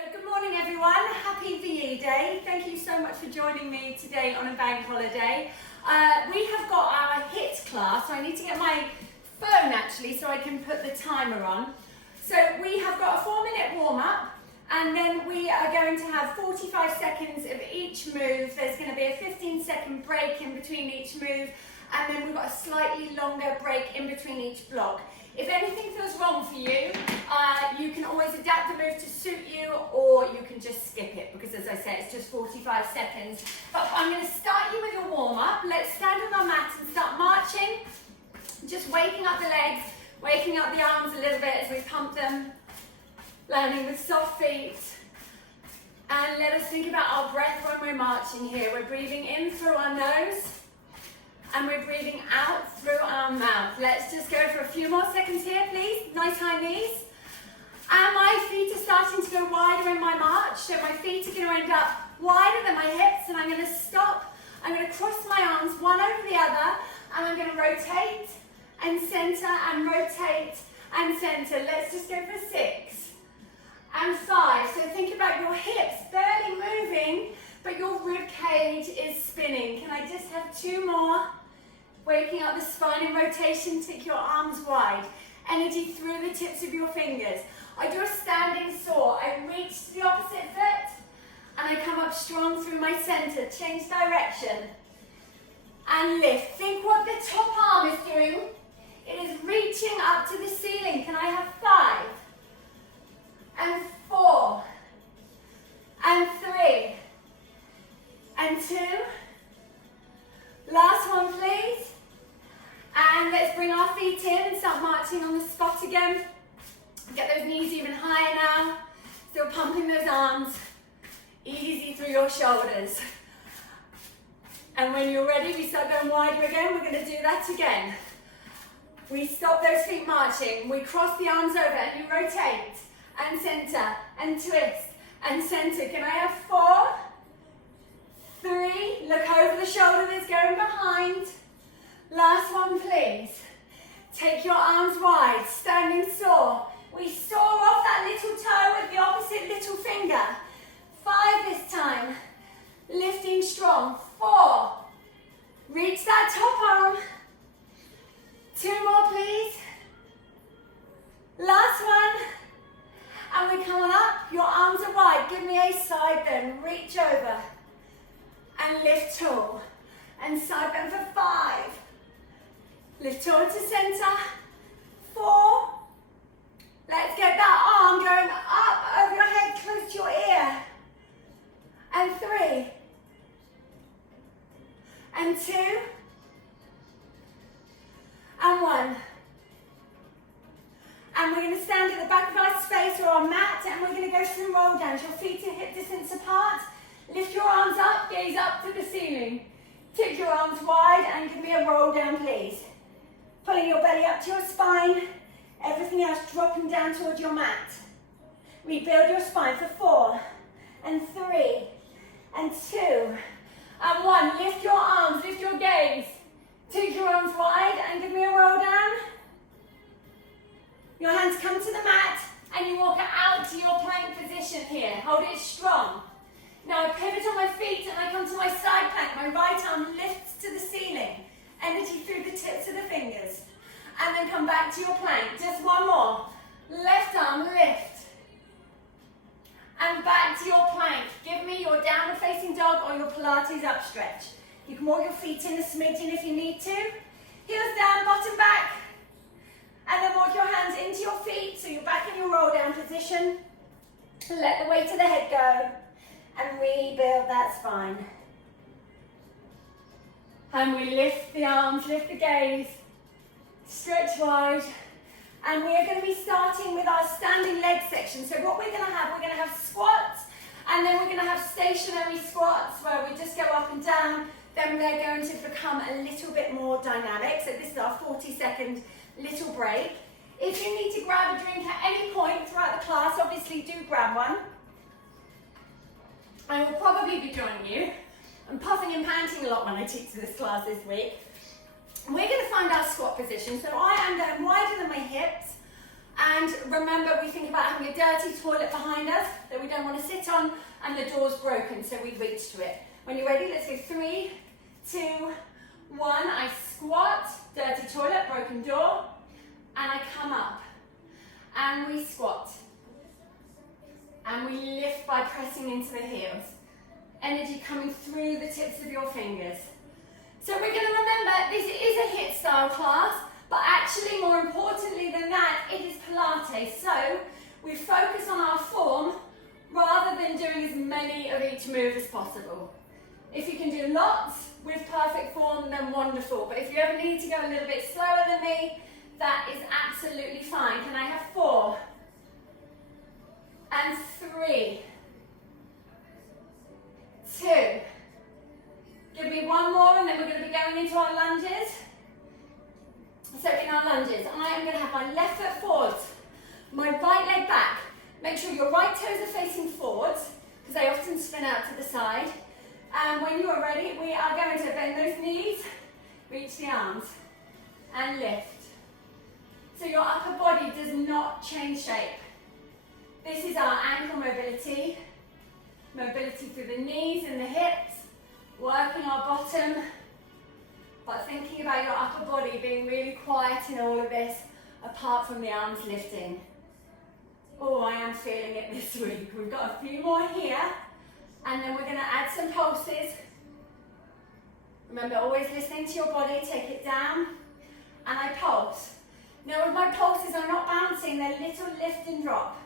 So good morning everyone, happy VE Day. Thank you so much for joining me today on a bank holiday. We have got our HIIT class, so I need to get my phone actually so I can put the timer on. So we have got a 4-minute warm-up and then we are going to have 45 seconds of each move. There's going to be a 15-second break in between each move and then we've got a slightly longer break in between each block. If anything feels wrong for you, you can always adapt the move to suit you, or you can just skip it because, as I said, it's just 45 seconds. But I'm going to start you with your warm-up. Let's stand on our mats and start marching. Just waking up the legs, waking up the arms a little bit as we pump them, landing with soft feet. And let us think about our breath when we're marching here. We're breathing in through our nose. And we're breathing out through our mouth. Let's just go for a few more seconds here, please. Nice high knees. And my feet are starting to go wider in my march. So my feet are going to end up wider than my hips. And I'm going to stop. I'm going to cross my arms one over the other. And I'm going to rotate and center and rotate and center. Let's just go for 6 and 5. So think about your hips barely moving, but your rib cage is spinning. Can I just have 2 more? Waking up the spine in rotation, take your arms wide. Energy through the tips of your fingers. I do a standing saw. I reach to the opposite foot and I come up strong through my center. Change direction and lift. Think what the top arm is doing. It is reaching up to the ceiling. Can I have 5 and 4 and 3 and 2. Last one, please. And let's bring our feet in and start marching on the spot again. Get those knees even higher now. Still pumping those arms. Easy through your shoulders. And when you're ready, we start going wider again. We're going to do that again. We stop those feet marching. We cross the arms over and you rotate and center and twist and center. Can I have 4? 3, look over the shoulder that's going behind. Last one, please. Take your arms wide, standing saw. We saw off that little toe with the opposite little finger. 5 this time. Lifting strong. 4. Reach that top arm. 2 more, please. Last one. And we come on up. Your arms are wide. Give me a side bend. Reach over. And lift tall. And side bend for 5. Lift tall to center. 4. Let's get that arm going up over your head, close to your ear. And 3. And 2. And 1. And we're going to stand at the back of our space or our mat and we're going to go through roll downs. Your feet are hip distance apart. Lift your arms up, gaze up to the ceiling. Take your arms wide and give me a roll down, please. Pulling your belly up to your spine. Everything else dropping down towards your mat. Rebuild your spine for 4 and 3 and 2 and 1. Lift your arms, lift your gaze. Take your arms wide and give me a roll down. Your hands come to the mat and you walk out to your plank position here. Hold it strong. Now I pivot on my feet and I come to my side plank. My right arm lifts to the ceiling. Energy through the tips of the fingers. And then come back to your plank. Just 1 more. Left arm lift. And back to your plank. Give me your downward facing dog or your Pilates up stretch. You can walk your feet in a smidgen if you need to. Heels down, bottom back. And then walk your hands into your feet so you're back in your roll down position. Let the weight of the head go. And rebuild that spine. And we lift the arms, lift the gaze, stretch wide. And we are going to be starting with our standing leg section. So what we're going to have squats, and then we're going to have stationary squats where we just go up and down. Then they're going to become a little bit more dynamic. So this is our 40-second little break. If you need to grab a drink at any point throughout the class, obviously do grab one. I will probably be joining you. I'm puffing and panting a lot when I teach this class this week. We're going to find our squat position. So I am going wider than my hips And remember, we think about having a dirty toilet behind us that we don't want to sit on, and the door's broken, so we reach to it. When you're ready, let's go 3, 2, 1. I squat, dirty toilet, broken door, and I come up. And we squat. And we lift by pressing into the heels. Energy coming through the tips of your fingers. So we're going to remember, this is a HIIT style class, but actually more importantly than that, it is Pilates. So we focus on our form rather than doing as many of each move as possible. If you can do lots with perfect form, then wonderful. But if you ever need to go a little bit slower than me, that is absolutely fine. Can I have 4? And 3. 2. Give me 1 more, and then we're going to be going into our lunges. So in our lunges, I am going to have my left foot forwards, my right leg back. Make sure your right toes are facing forwards, because they often spin out to the side. And when you are ready, we are going to bend those knees, reach the arms, and lift. So your upper body does not change shape. This is our ankle mobility. Mobility through the knees and the hips, working our bottom, but thinking about your upper body being really quiet in all of this, apart from the arms lifting. Oh, I am feeling it this week. We've got a few more here, and then we're going to add some pulses. Remember, always listening to your body, take it down, and I pulse. Now with my pulses, I'm not bouncing, they're little lift and drop.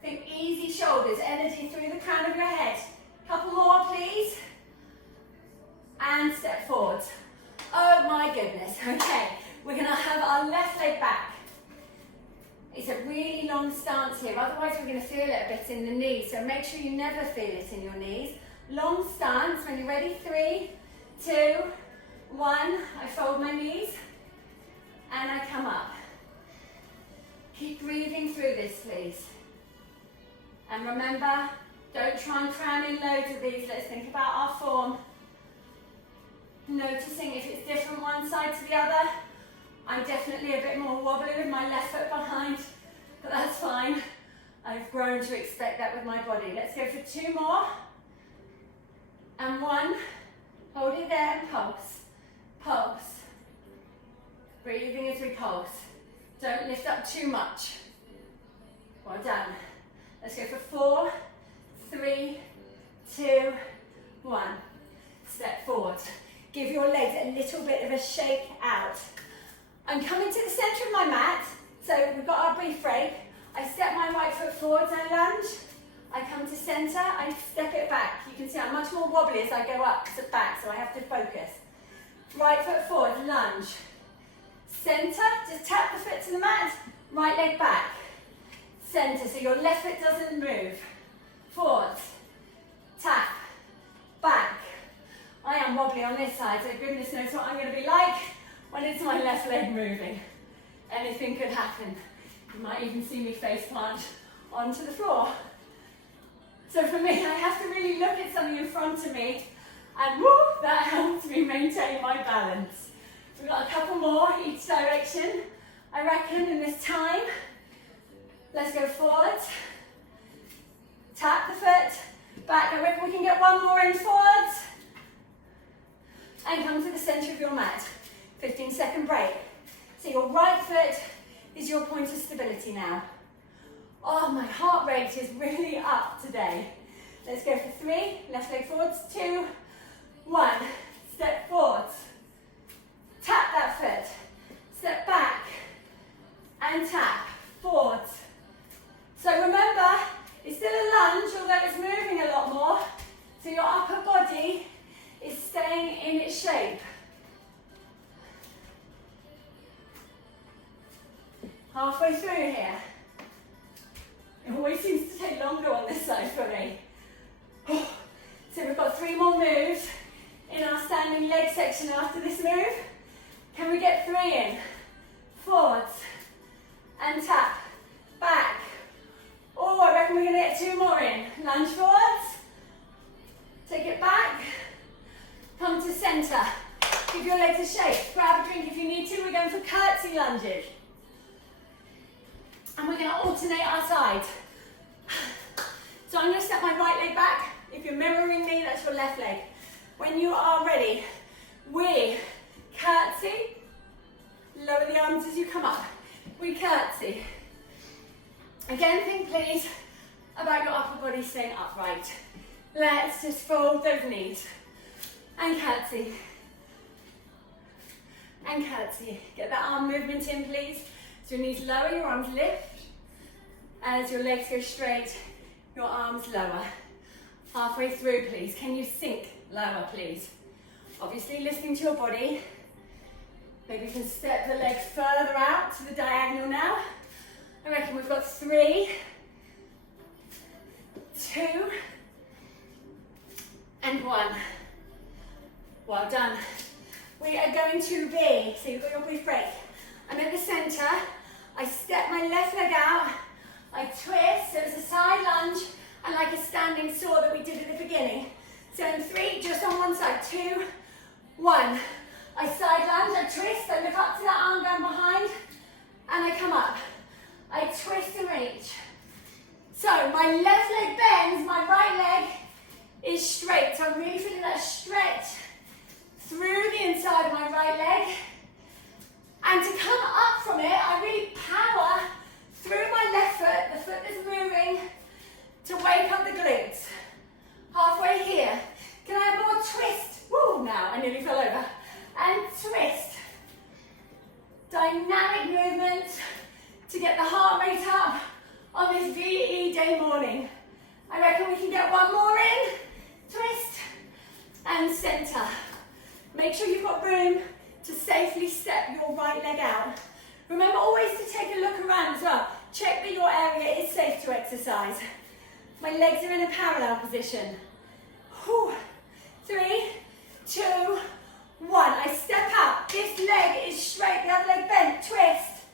Think easy shoulders, energy through the crown of your head. Couple more, please. And step forward. Oh my goodness. Okay, we're going to have our left leg back. It's a really long stance here, otherwise we're going to feel it a bit in the knees, so make sure you never feel it in your knees. Long stance, when you're ready, 3, 2, 1. I fold my knees, and I come up. Keep breathing through this, please. And remember, don't try and cram in loads of these. Let's think about our form. Noticing if it's different one side to the other. I'm definitely a bit more wobbly with my left foot behind, but that's fine. I've grown to expect that with my body. Let's go for 2 more. And 1. Hold it there and pulse. Pulse. Breathing as we pulse. Don't lift up too much. Well done. Let's go for 4, 3, 2, 1. Step forward. Give your legs a little bit of a shake out. I'm coming to the centre of my mat, so we've got our brief break. I step my right foot forwards and lunge. I come to centre, I step it back. You can see I'm much more wobbly as I go up to back, so I have to focus. Right foot forward, lunge. Centre, just tap the foot to the mat, right leg back. Centre, so your left foot doesn't move. Forwards, tap, back. I am wobbly on this side, so goodness knows what I'm going to be like when it's my left leg moving. Anything could happen. You might even see me face plant onto the floor. So for me, I have to really look at something in front of me, and woo, that helps me maintain my balance. We've got a couple more each direction, I reckon, in this time. Let's go forwards. Tap the foot, back. I reckon we can get 1 more in forwards. And come to the centre of your mat. 15-second break. So your right foot is your point of stability now. Oh, my heart rate is really up today. Let's go for 3. Left leg forwards. 2, 1. Step forwards. Tap that foot. Step back. And tap. Forwards. So remember, it's still a lunge, although it's moving a lot more. So your upper body is staying in its shape. Halfway through here. It always seems to take longer on this side for me. So we've got 3 more moves in our standing leg section after this move. Can we get 3 in? Forwards and tap, back. Oh, I reckon we're going to get 2 more in. Lunge forwards, take it back, come to centre. Give your legs a shake. Grab a drink if you need to. We're going for curtsy lunges. we're going to alternate our sides. So I'm going to step my right leg back. If you're mirroring me, that's your left leg. When you are ready, we curtsy. Lower the arms as you come up. We curtsy. Again, think please about your upper body staying upright. Let's just fold those knees. And curtsy. And curtsy. Get that arm movement in, please. So your knees lower, your arms lift. As your legs go straight, your arms lower. Halfway through, please. Can you sink lower, please? Obviously, listening to your body. Maybe you can step the leg further out to the diagonal now. I reckon we've got 3, 2, and 1. Well done. We are going to be, so you've got your brief break. I'm at the center. I step my left leg out. I twist, so it's a side lunge, and like a standing saw that we did at the beginning. So in 3, just on one side. 2, 1. I side lunge, I twist, I look up to that arm going behind, and I come up. I twist and reach. So my left leg bends, my right leg is straight. So I'm really feeling that stretch through the inside of my right leg. And to come up from it, I really power through my left foot, the foot that's moving, to wake up the glutes. Halfway here. Can I have more twist? Woo, now I nearly fell over. And twist. Dynamic movement to get the heart rate up on this VE day morning. I reckon we can get one more in. Twist and center. Make sure you've got room to safely step your right leg out. Remember always to take a look around as well. Check that your area is safe to exercise. My legs are in a parallel position. 3, 2, 1. I step out. This leg is straight, the other leg bent. Twist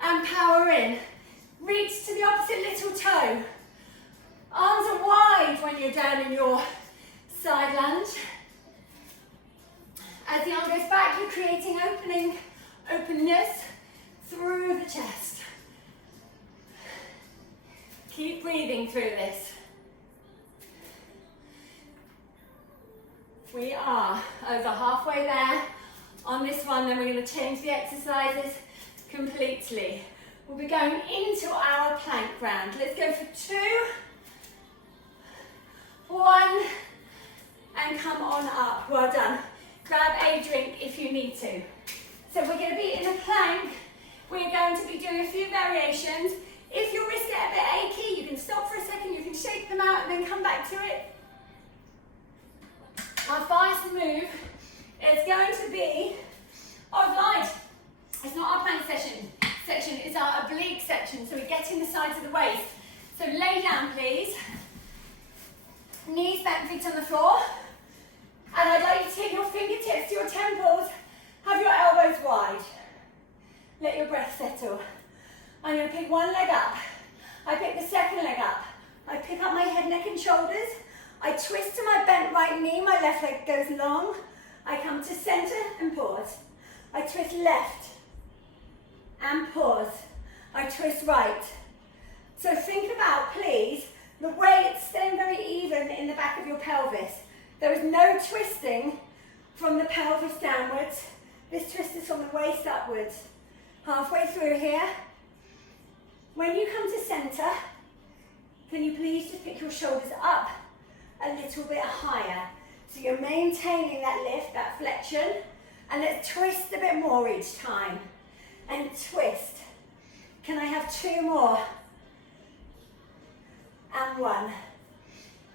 and power in. Reach to the opposite little toe. Arms are wide when you're down in your side lunge. As the arm goes back, you're creating openness through the chest. Keep breathing through this. We are over halfway there on this one, then we're going to change the exercises completely. We'll be going into our plank round. Let's go for 2, 1, and come on up. Well done. Grab a drink if you need to. So we're going to be in a plank. We're going to be doing a few variations. If your wrists get a bit achy, you can stop for a second, you can shake them out and then come back to it. Our first move is going to be our glide. It's not our plank section, it's our oblique section, so we're getting the sides of the waist. So lay down, please. Knees bent, feet on the floor. And I'd like you to take your fingertips to your temples, have your elbows wide. Let your breath settle. I'm going to pick one leg up. I pick the second leg up. I pick up my head, neck and shoulders. I twist to my bent right knee, my left leg goes long. I come to center and pause. I twist left and pause. I twist right. So think about, please, the weight staying very even in the back of your pelvis. There is no twisting from the pelvis downwards. This twist is from the waist upwards. Halfway through here. When you come to center, can you please just pick your shoulders up a little bit higher? So you're maintaining that lift, that flexion, and let's twist a bit more each time. And twist. Can I have 2 more? And 1.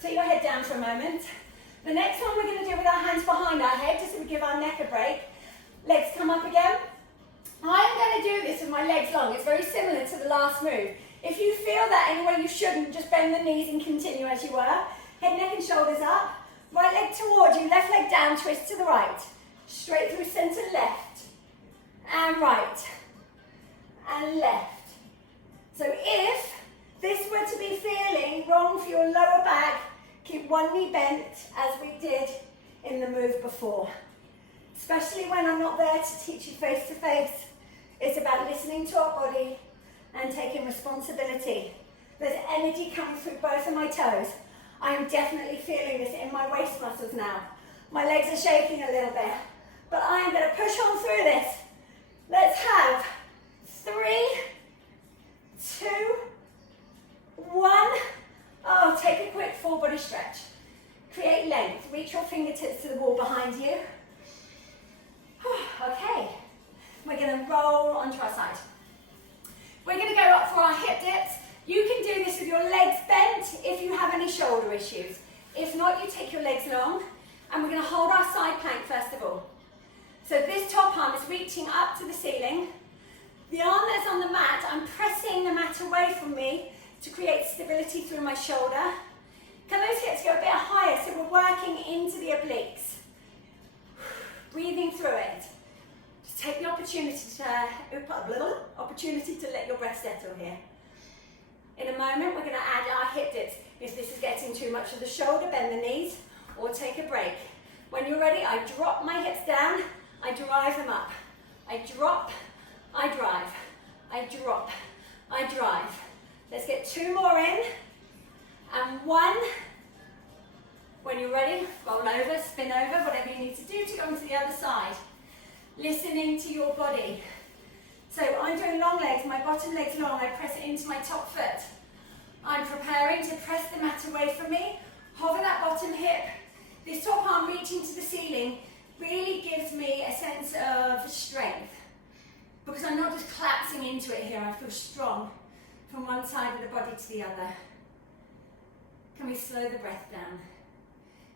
Take your head down for a moment. The next one we're going to do with our hands behind our head, just so we give our neck a break. Legs come up again. I'm going to do this with my legs long. It's very similar to the last move. If you feel that anyway, you shouldn't. Just bend the knees and continue as you were. Head, neck and shoulders up. Right leg towards you, left leg down, twist to the right. Straight through center, left. And right. And left. So if this were to be feeling wrong for your lower back, keep one knee bent as we did in the move before. Especially when I'm not there to teach you face to face. It's about listening to our body, and taking responsibility. There's energy coming through both of my toes. I am definitely feeling this in my waist muscles now. My legs are shaking a little bit, but I am going to push on through this. Let's have 3, 2, 1. Oh, take a quick full body stretch. Create length. Reach your fingertips to the wall behind you. Okay, we're going to roll onto our side. We're going to go up for our hip dips. You can do this with your legs bent if you have any shoulder issues. If not, you take your legs long, and we're going to hold our side plank first of all. So this top arm is reaching up to the ceiling. The arm that's on the mat, I'm pressing the mat away from me to create stability through my shoulder. Can those hips go a bit higher so we're working into the obliques? Breathing through it. Just take the opportunity to let your breath settle here. In a moment, we're going to add our hip dips. If this is getting too much of the shoulder, bend the knees or take a break. When you're ready, I drop my hips down, I drive them up. I drop, I drive. I drop, I drive. Let's get 2 more in. And 1. When you're ready, roll over, spin over, whatever you need to do to go onto the other side. Listening to your body. So I'm doing long legs, my bottom leg's long, I press it into my top foot. I'm preparing to press the mat away from me, hover that bottom hip. This top arm reaching to the ceiling really gives me a sense of strength because I'm not just collapsing into it here, I feel strong from one side of the body to the other. Can we slow the breath down?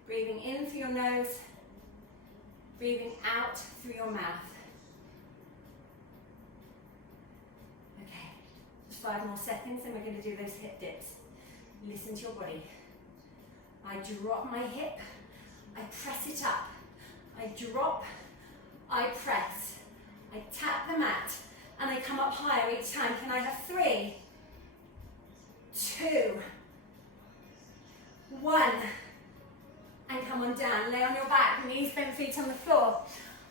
Breathing in through your nose, breathing out through your mouth. Okay, just 5 more seconds and we're going to do those hip dips. Listen to your body. I drop my hip, I press it up. I drop, I press. I tap the mat and I come up higher each time. Can I have 3, 2, 1. And come on down, lay on your back, knees bent, feet on the floor.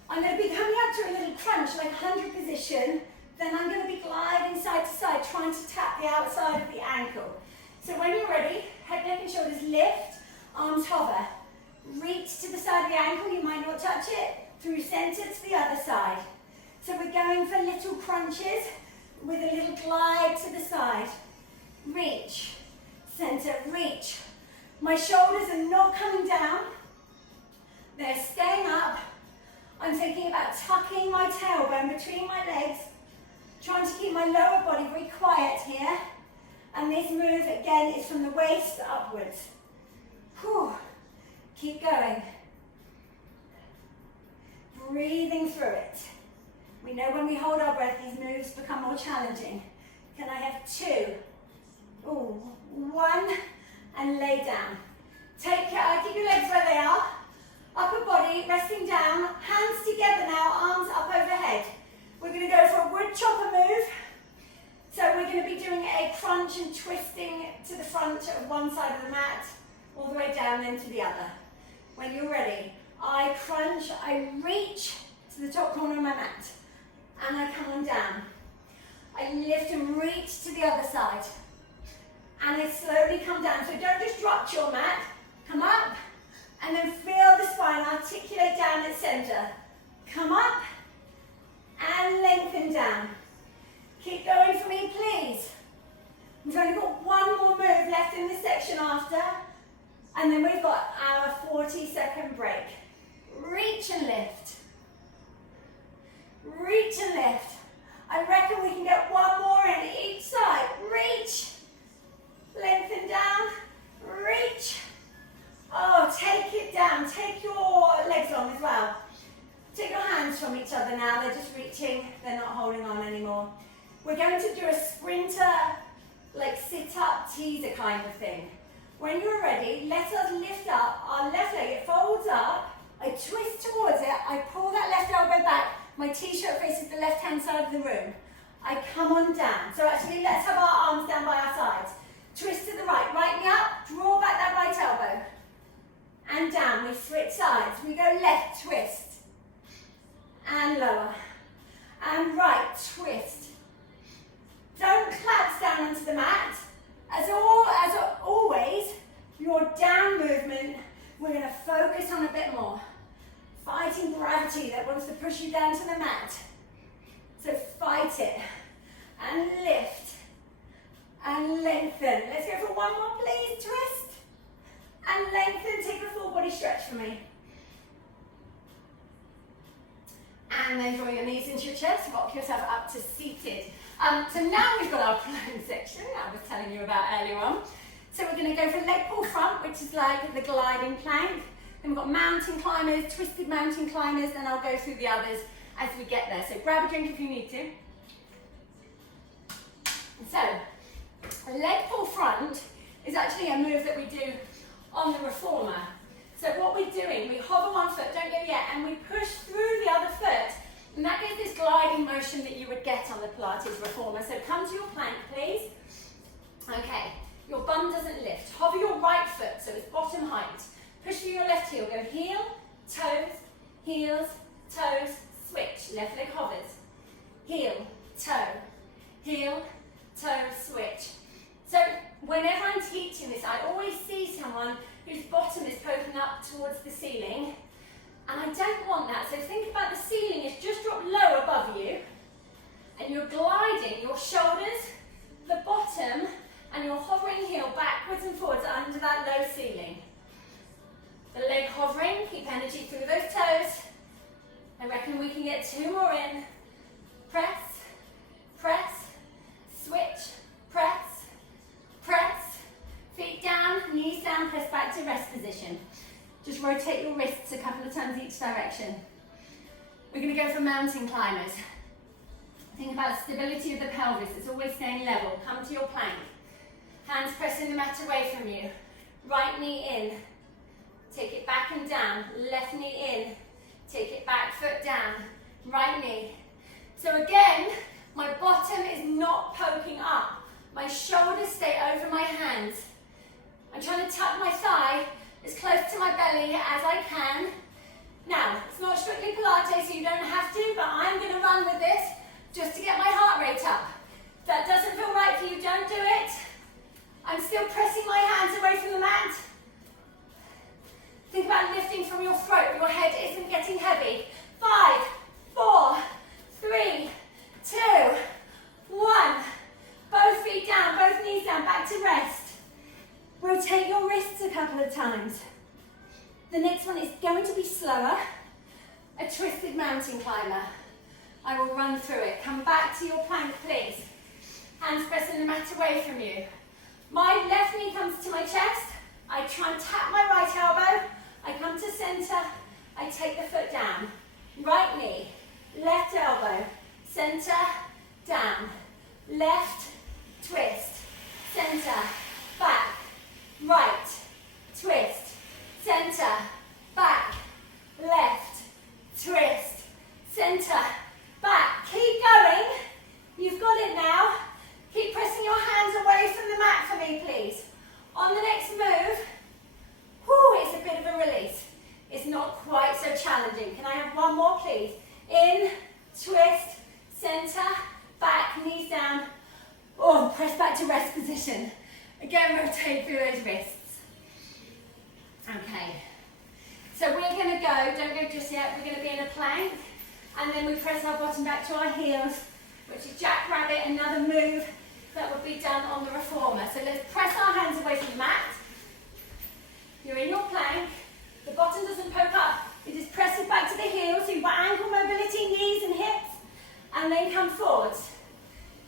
I'm going to be coming up to a little crunch, like 100 position. Then I'm going to be gliding side to side, trying to tap the outside of the ankle. So when you're ready, head, neck and shoulders lift, arms hover. Reach to the side of the ankle, you might not touch it, through center to the other side. So we're going for little crunches with a little glide to the side. Reach, center, reach. My shoulders are not coming down, they're staying up. I'm thinking about tucking my tailbone between my legs, trying to keep my lower body very quiet here. And this move again is from the waist upwards. Whew. Keep going. Breathing through it. We know when we hold our breath, these moves become more challenging. Can I have 2? Ooh, 1, and lay down. Take care, keep your legs where they are. Upper body, resting down, hands together now, arms up overhead. We're going to go for a wood chopper move. So we're going to be doing a crunch and twisting to the front of one side of the mat, all the way down then to the other. When you're ready, I crunch, I reach to the top corner of my mat, and I come on down. I lift and reach to the other side, and I slowly come down. So don't just drop to your mat, come up, and then feel the spine articulate down at center. Come up, and lengthen down. Keep going for me, please. We've only got 1 more move left in this section after. And then we've got our 40-second break. Reach and lift. Reach and lift. I reckon we can get 1 more in each side. Reach. Lengthen down. Reach. Oh, take it down. Take your legs long as well. Take your hands from each other now. They're just reaching. They're not holding on anymore. We're going to do a sprinter, like sit-up teaser kind of thing. When you're ready, let us lift up our left leg. It folds up. I twist towards it. I pull that left elbow back. My t-shirt faces the left-hand side of the room. I come on down. So actually, let's have our arms down by our sides. Twist to the right. Right knee up. Draw back that right elbow. And down. We switch sides. We go left, twist. And lower. And right, twist. Don't collapse down onto the mat. As always, your down movement, we're going to focus on a bit more. Fighting gravity that wants to push you down to the mat. So fight it. And lift. And lengthen. Let's go for one more, please. Twist. And lengthen. Take a full body stretch for me. And then draw your knees into your chest. Rock yourself up to seated. So now we've got our plank section I was telling you about earlier on. So we're going to go for leg pull front, which is like the gliding plank. Then we've got mountain climbers, twisted mountain climbers, and I'll go through the others as we get there. So grab a drink if you need to. So, a leg pull front is actually a move that we do on the reformer. So what we're doing, we hover one foot, don't go yet, and we push through the other foot. And that gives this gliding motion that you would get on the Pilates reformer. So come to your plank, please. Okay, your bum doesn't lift. Hover your right foot, so it's bottom height. Push through your left heel. Go heel, toes, heels, toes, switch. Left leg hovers. Heel, toe, heel, toe, switch. So whenever I'm teaching this, I always see someone whose bottom is poking up towards the ceiling. And I don't want that. So think about the ceiling is just dropped low above you. And you're gliding your shoulders, the bottom, and your hovering heel backwards and forwards under that low ceiling. The leg hovering, keep energy through those toes. I reckon we can get 2 more in. Press, press, switch, press, press. Feet down, knees down, press back to rest position. Just rotate your wrists a couple of times each direction. We're going to go for mountain climbers. Think about stability of the pelvis. It's always staying level. Come to your plank. Hands pressing the mat away from you. Right knee in. Take it back and down. Left knee in. Take it back, foot down. Right knee. So again, my bottom is not poking up. My shoulders stay over my hands. I'm trying to tuck my thigh as close to my belly as I can. Now, it's not strictly Pilates, so you don't have to, but I'm going to run with this just to get my heart rate up. If that doesn't feel right for you, don't do it. I'm still pressing my hands away from the mat. Think about lifting from your throat. Your head isn't getting heavy. 5, 4, 3, 2, 1. Both feet down, both knees down, back to rest. Rotate your wrists a couple of times. The next one is going to be slower. A twisted mountain climber. I will run through it. Come back to your plank, please. Hands pressing the mat away from you. My left knee comes to my chest. I try and tap my right elbow. I come to center. I take the foot down. Right knee, left elbow, center, down. Left, twist, center, back. Right, twist, center, back, left, twist, center, back. Keep going. You've got it now. Keep pressing your hands away from the mat for me, please. On the next move, it's a bit of a release. It's not quite so challenging. Can I have one more, please? In, twist, center, back, knees down. Press back to rest position. Again, rotate through those wrists. Okay. So we're going to go, don't go just yet, we're going to be in a plank. And then we press our bottom back to our heels, which is jackrabbit, another move that would be done on the reformer. So let's press our hands away from the mat. You're in your plank. The bottom doesn't poke up. You just press it back to the heels. So you've got ankle mobility, knees and hips. And then come forwards.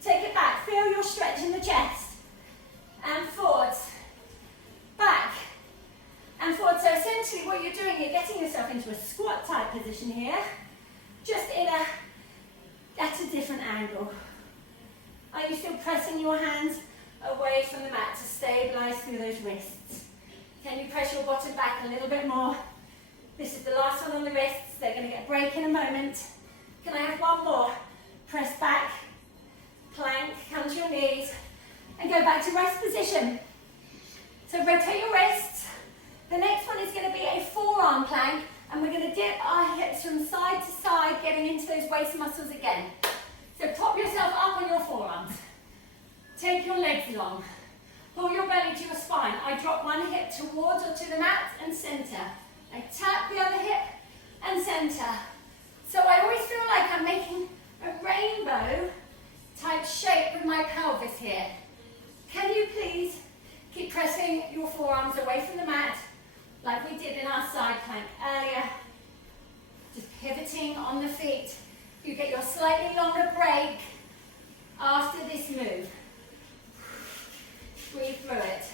Take it back. Feel your stretch in the chest. And forwards. Back. And forwards. So essentially what you're doing, you're getting yourself into a squat type position here. Just at a different angle. Are you still pressing your hands away from the mat to stabilize through those wrists? Can you press your bottom back a little bit more? This is the last one on the wrists. They're going to get a break in a moment. Can I have one more? Press back, plank, come to your knees, and go back to rest position. So rotate your wrists. The next one is going to be a forearm plank, and we're going to dip our hips from side to side, getting into those waist muscles again. So prop yourself up on your forearms. Take your legs long. Pull your belly to your spine. I drop one hip towards or to the mat and center. I tap the other hip and center. So I always feel like I'm making a rainbow type shape with my pelvis here. Can you please keep pressing your forearms away from the mat like we did in our side plank earlier. Just pivoting on the feet. You get your slightly longer break after this move. Breathe through it.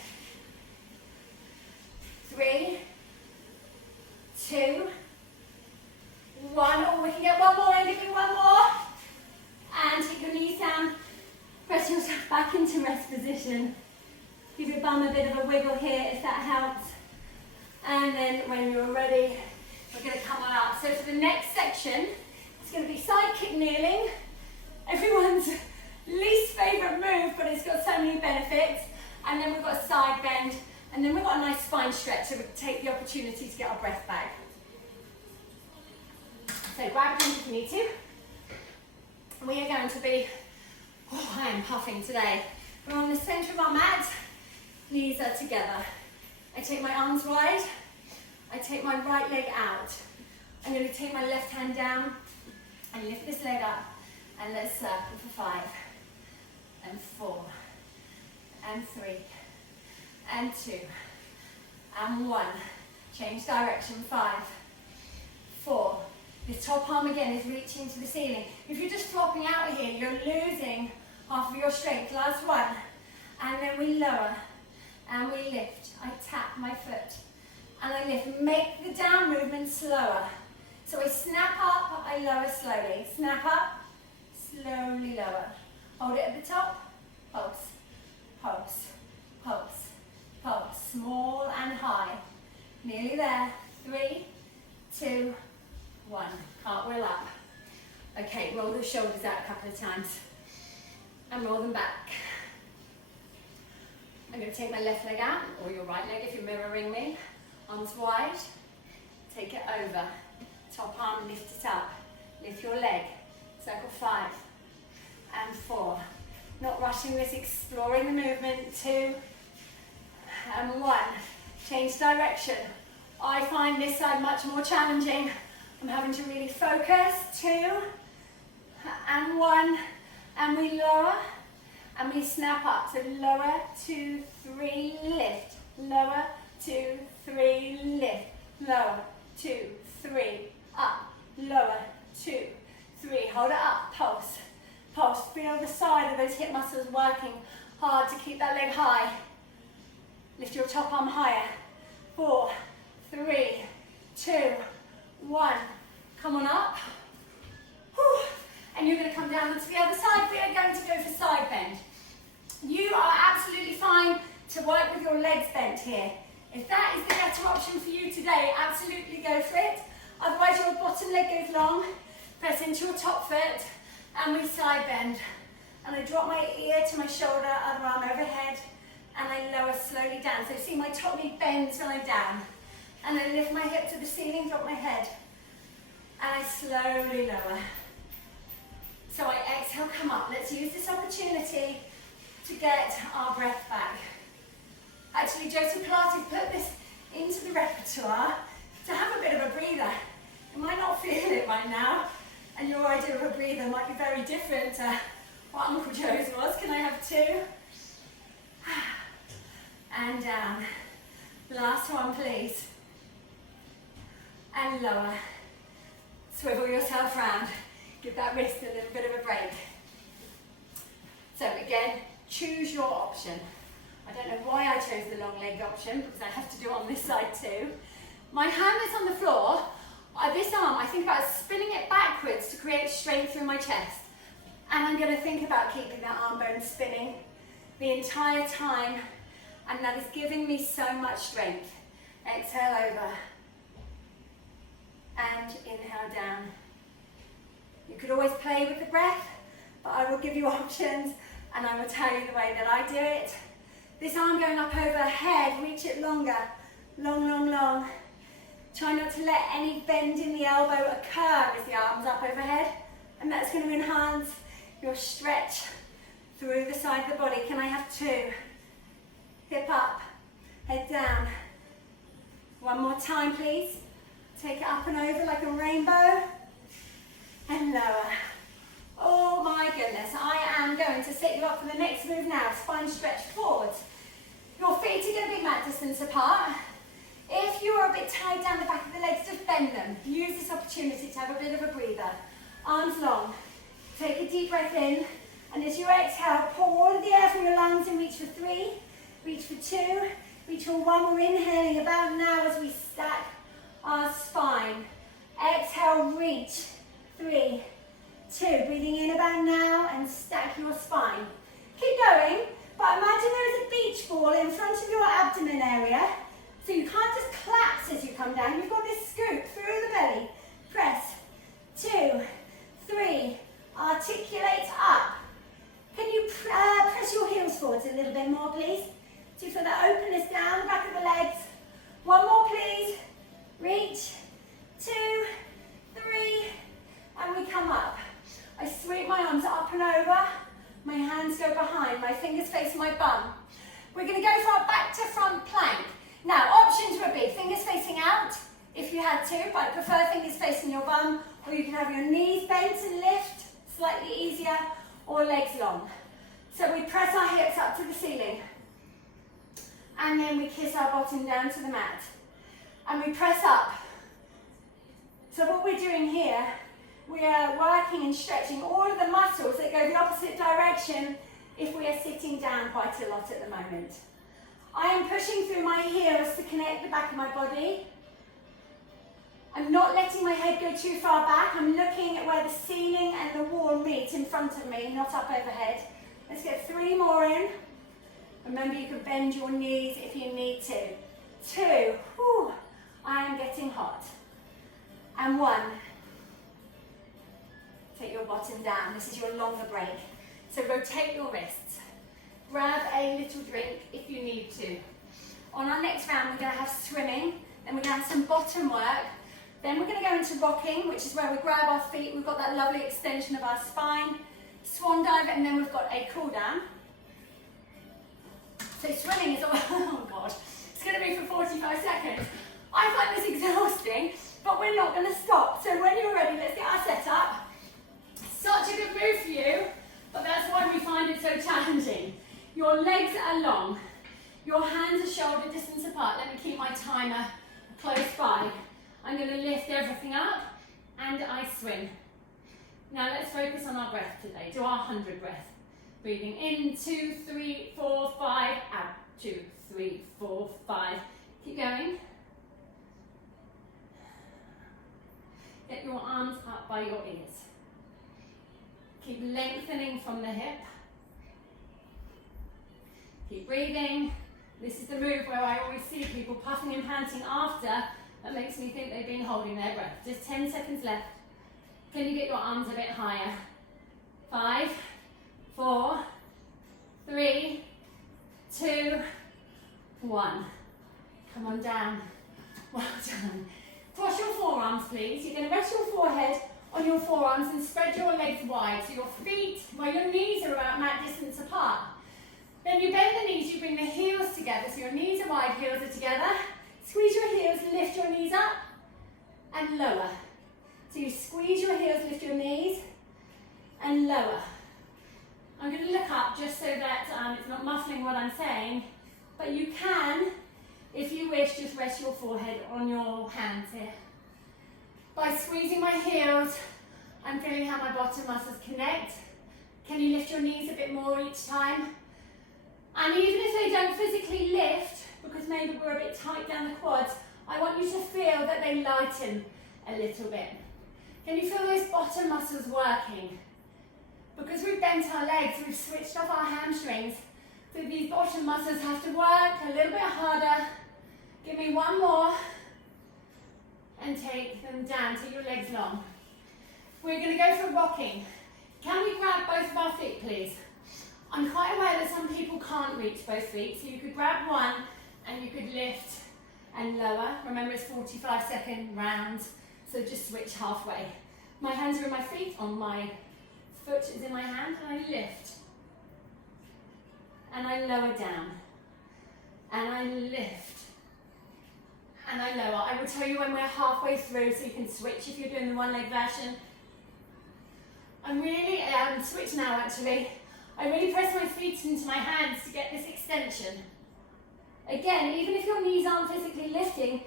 3, 2, 1. Oh, we can get one more in. Give me one more. And take your knees down. Press yourself back into rest position. Give your bum a bit of a wiggle here if that helps. And then when you're ready, we're going to come on up. So for the next section, it's going to be side kick kneeling. Everyone's least favourite move, but it's got so many benefits. And then we've got a side bend. And then we've got a nice spine stretch, so we take the opportunity to get our breath back. So grab a drink if you need to. We are going to be, oh, I am puffing today. We're on the centre of our mat, knees are together. I take my arms wide, I take my right leg out. I'm going to take my left hand down and lift this leg up, and let's circle for 5, and 4, and 3, and 2, and 1. Change direction, 5, 4. This top arm again is reaching to the ceiling. If you're just flopping out here, you're losing half of your strength. Last one. And then we lower and we lift. I tap my foot and I lift. Make the down movement slower. So I snap up, I lower slowly. Snap up, slowly lower. Hold it at the top. Pulse, pulse, pulse, pulse. Small and high. Nearly there. 3, 2, 1. Cartwheel up. Okay, roll the shoulders out a couple of times. And roll them back. I'm going to take my left leg out, or your right leg if you're mirroring me. Arms wide. Take it over. Top arm, lift it up. Lift your leg. Circle 5 and 4. Not rushing this, exploring the movement. 2 and 1. Change direction. I find this side much more challenging. I'm having to really focus. 2 and 1. And we lower and we snap up. So lower, 2, 3, lift. Lower, 2, 3, lift. Lower, 2, 3, up. Lower, 2, 3. Hold it up. Pulse. Pulse. Feel the side of those hip muscles working hard to keep that leg high. Lift your top arm higher. 4, 3, 2, 1. Come on up. Whew. And you're going to come down onto the other side. We are going to go for side bend. You are absolutely fine to work with your legs bent here. If that is the better option for you today, absolutely go for it. Otherwise your bottom leg goes long. Press into your top foot and we side bend. And I drop my ear to my shoulder, other arm overhead, and I lower slowly down. So see my top knee bends when I'm down. And I lift my hip to the ceiling, drop my head. And I slowly lower. So I exhale, come up. Let's use this opportunity to get our breath back. Actually, Joseph Pilates put this into the repertoire to have a bit of a breather. You might not feel it right now, and your idea of a breather might be very different to what Uncle Joe's was. Can I have 2? And down. Last one, please. And lower. Swivel yourself round. Give that wrist a little bit of a break. So again, choose your option. I don't know why I chose the long leg option, because I have to do it on this side too. My hand is on the floor. This arm, I think about spinning it backwards to create strength through my chest. And I'm going to think about keeping that arm bone spinning the entire time. And that is giving me so much strength. Exhale over. And inhale down. You could always play with the breath, but I will give you options and I will tell you the way that I do it. This arm going up overhead, reach it longer. Long, long, long. Try not to let any bend in the elbow occur as the arm's up overhead, and that's going to enhance your stretch through the side of the body. Can I have 2? Hip up, head down. One more time, please. Take it up and over like a rainbow. And lower. Oh my goodness, I am going to set you up for the next move now. Spine stretch forwards. Your feet are going to be mat distance apart. If you are a bit tied down the back of the legs, just bend them. Use this opportunity to have a bit of a breather. Arms long. Take a deep breath in. And as you exhale, pour all of the air from your lungs and reach for 3, reach for 2, reach for 1. We're inhaling about now as we stack our spine. Exhale, reach. 3, 2. Breathing in about now and stack your spine. Keep going, but imagine there is a beach ball in front of your abdomen area. So you can't just collapse as you come down. You've got this scoop through the belly. Press. 2, 3. Articulate up. Can you press your heels forwards a little bit more, please? So you feel that openness down the back of the legs. 1 more, please. Reach. 2, 3. And we come up. I sweep my arms up and over. My hands go behind. My fingers face my bum. We're going to go for our back to front plank. Now, options would be fingers facing out, if you had to, but I prefer fingers facing your bum, or you can have your knees bent and lift, slightly easier, or legs long. So we press our hips up to the ceiling, and then we kiss our bottom down to the mat, and we press up. So what we're doing here, we are working and stretching all of the muscles that go the opposite direction if we are sitting down quite a lot at the moment. I am pushing through my heels to connect the back of my body. I'm not letting my head go too far back. I'm looking at where the ceiling and the wall meet in front of me, not up overhead. Let's get 3 more in. Remember, you can bend your knees if you need to. 2, whew, I am getting hot. And 1. Take your bottom down. This is your longer break. So rotate your wrists. Grab a little drink if you need to. On our next round, we're going to have swimming, then we're going to have some bottom work, then we're going to go into rocking, which is where we grab our feet, we've got that lovely extension of our spine, swan dive, and then we've got a cool down. So swimming is all, oh God, it's going to be for 45 seconds. I find this exhausting, but we're not going to stop. So when you're ready, let's get our set up. Such a good move for you, but that's why we find it so challenging. Your legs are long. Your hands are shoulder distance apart. Let me keep my timer close by. I'm going to lift everything up and I swing. Now let's focus on our breath today. Do our 100 breath. Breathing in, 2, 3, 4, 5. Out, 2, 3, 4, 5. Keep going. Get your arms up by your ears. Keep lengthening from the hip. Keep breathing. This is the move where I always see people puffing and panting after. That makes me think they've been holding their breath. Just 10 seconds left. Can you get your arms a bit higher? 5, 4, 3, 2, 1. Come on down. Well done. Cross your forearms, please. You're going to rest your forehead on your forearms and spread your legs wide. So your feet, well, your knees are about mat distance apart. Then you bend the knees, you bring the heels together. So your knees are wide, heels are together. Squeeze your heels, lift your knees up and lower. So you squeeze your heels, lift your knees and lower. I'm going to look up just so that it's not muffling what I'm saying. But you can, if you wish, just rest your forehead on your hands here. By squeezing my heels, I'm feeling how my bottom muscles connect. Can you lift your knees a bit more each time? And even if they don't physically lift, because maybe we're a bit tight down the quads, I want you to feel that they lighten a little bit. Can you feel those bottom muscles working? Because we've bent our legs, we've switched off our hamstrings, so these bottom muscles have to work a little bit harder. Give me 1 more, and take them down, take your legs long. We're going to go for rocking. Can we grab both of our feet, please? I'm quite aware that some people can't reach both feet, so you could grab one and you could lift and lower. Remember, it's 45-second rounds, so just switch halfway. My hands are in my feet, on my foot is in my hand, and I lift and I lower down, and I lift, and I lower. I will tell you when we're halfway through so you can switch if you're doing the one leg version. I'm really, switch now actually. I really press my feet into my hands to get this extension. Again, even if your knees aren't physically lifting,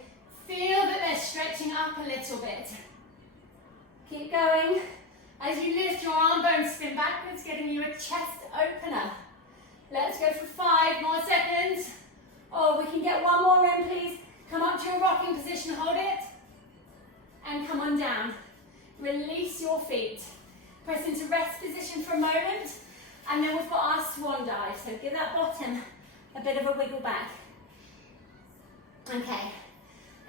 feel that they're stretching up a little bit. Keep going. As you lift, your arm bones spin backwards, getting you a chest opener. Let's go for 5 more seconds. Oh, we can get one more in, please. Come up to your rocking position, hold it. And come on down. Release your feet. Press into rest position for a moment. And then we've got our swan dive. So give that bottom a bit of a wiggle back. Okay.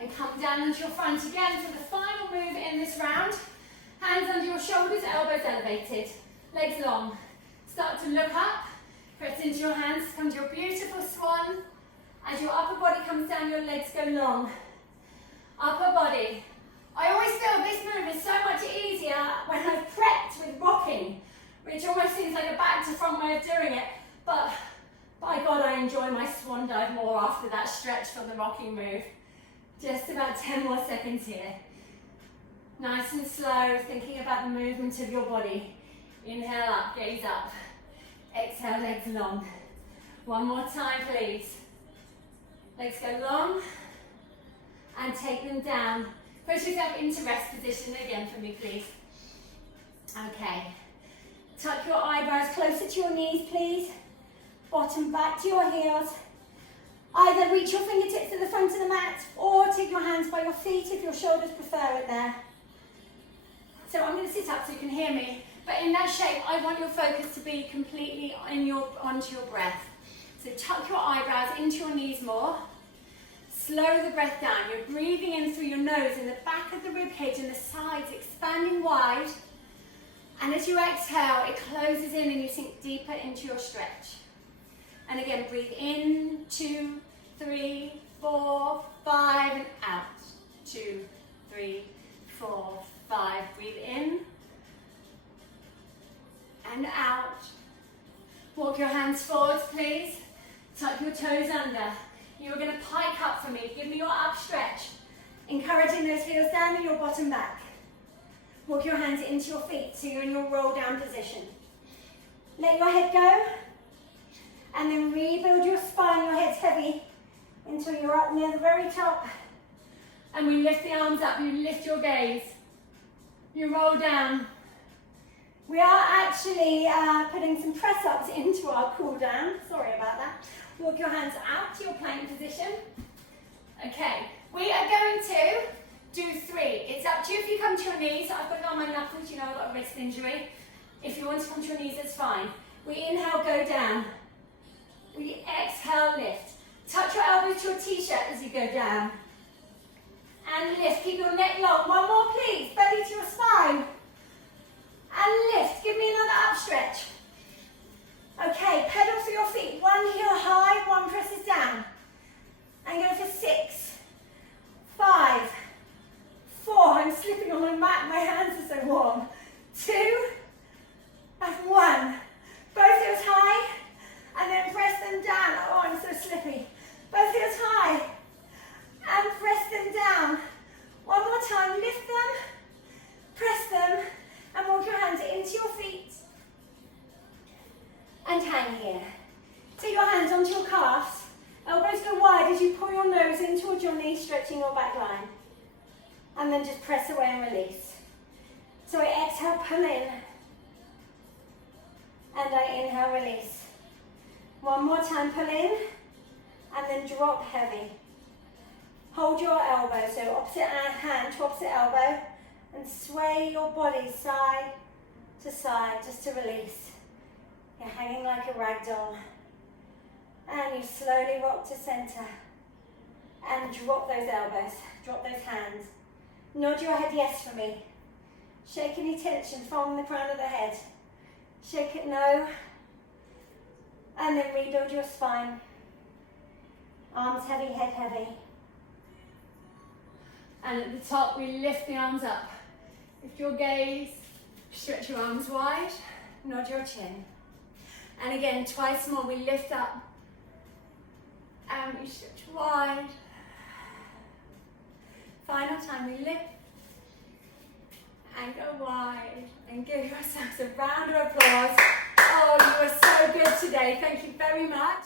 And come down onto your front again for the final move in this round. Hands under your shoulders, elbows elevated, legs long. Start to look up, press into your hands, come to your beautiful swan. As your upper body comes down, your legs go long. Upper body. I always feel this move is so much easier when I've prepped with rocking, which almost seems like a back to front way of doing it. But by God, I enjoy my swan dive more after that stretch from the rocking move. Just about 10 more seconds here. Nice and slow, thinking about the movement of your body. Inhale up, gaze up. Exhale, legs long. One more time, please. Legs go long. And take them down. Push yourself into rest position again for me, please. Okay. Tuck your eyebrows closer to your knees, please. Bottom back to your heels. Either reach your fingertips to the front of the mat or take your hands by your feet if your shoulders prefer it there. So I'm going to sit up so you can hear me, but in that shape I want your focus to be completely onto your breath. So tuck your eyebrows into your knees more. Slow the breath down. You're breathing in through your nose in the back of the ribcage and the sides expanding wide. And as you exhale, it closes in and you sink deeper into your stretch. And again, breathe in, 2, 3, 4, 5, and out. 2, 3, 4, 5. Breathe in and out. Walk your hands forwards, please. Tuck your toes under. You're going to pike up for me. Give me your up stretch. Encouraging those heels down and your bottom back. Walk your hands into your feet so you're in your roll down position. Let your head go. And then rebuild your spine. Your head's heavy until you're up near the very top. And we lift the arms up. You lift your gaze. You roll down. We are actually putting some press ups into our cool down. Sorry about that. Walk your hands out to your plank position. Okay, we are going to do 3. It's up to you if you come to your knees. I've got it on my knuckles, you know I've got a wrist injury. If you want to come to your knees, that's fine. We inhale, go down. We exhale, lift. Touch your elbows to your t-shirt as you go down. And lift, keep your neck long. One more please, belly to your spine. And lift, give me another up stretch. Okay, pedal through your feet. One heel high, one presses down. And go for 6, 5, 4. I'm slipping on my mat, my hands are so warm. 2, and 1. Both heels high, and then press them down. Oh, I'm so slippy. Both heels high, and press them down. One more time, lift them, press them, and walk your hands into your feet. And hang here. Take your hands onto your calves. Elbows go wide as you pull your nose in towards your knees, stretching your back line. And then just press away and release. So I exhale, pull in. And I inhale, release. One more time, pull in. And then drop heavy. Hold your elbow, so opposite hand to opposite elbow. And sway your body side to side, just to release. You're hanging like a rag doll. And you slowly rock to center. And drop those elbows, drop those hands. Nod your head yes for me. Shake any tension from the crown of the head. Shake it no. And then rebuild your spine. Arms heavy, head heavy. And at the top, we lift the arms up. Lift your gaze, stretch your arms wide, nod your chin. And again, twice more. We lift up and we stretch wide. Final time, we lift and go wide. And give yourselves a round of applause. Oh, you are so good today. Thank you very much.